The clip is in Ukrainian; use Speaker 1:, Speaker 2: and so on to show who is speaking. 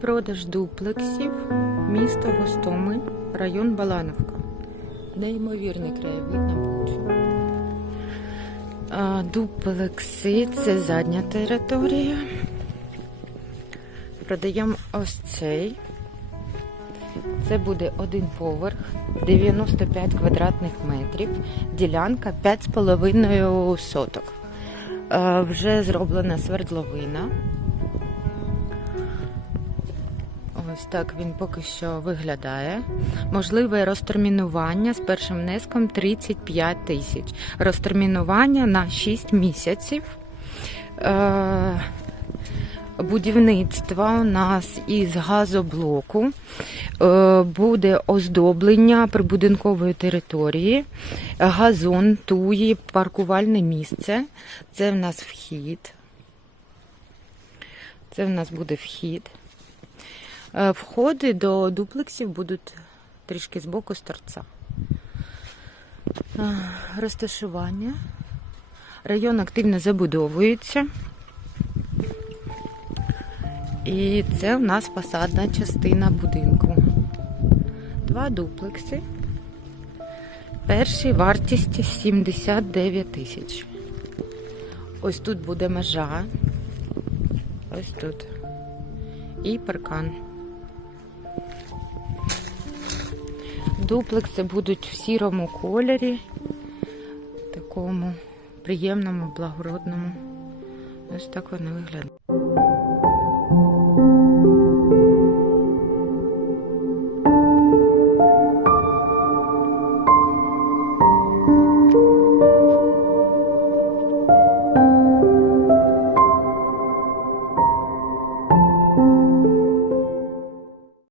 Speaker 1: Продаж дуплексів, місто Гостомель, район Балановка. Неймовірний краєвид на Бучу. А, Дуплекси це задня територія. Продаємо ось цей. Це буде один поверх, 95 квадратних метрів, ділянка 5,5 соток. Вже зроблена свердловина. Ось так він поки що виглядає. Можливе розтермінування з першим внеском 35 тисяч. Розтермінування на 6 місяців. Е, Будівництва у нас із газоблоку Е, буде оздоблення прибудинкової території, газон, туї, паркувальне місце. Це в нас вхід. Це в нас буде вхід. Е, Входи до дуплексів будуть трішки збоку з торця. Е, Розташування. Район активно забудовується. І це в нас фасадна частина будинку. Два дуплекси. Перший вартість 79 тисяч. Ось тут буде межа. Ось тут. І паркан. Дуплекси будуть в сірому кольорі, такому приємному, благородному. Ось так вони виглядають.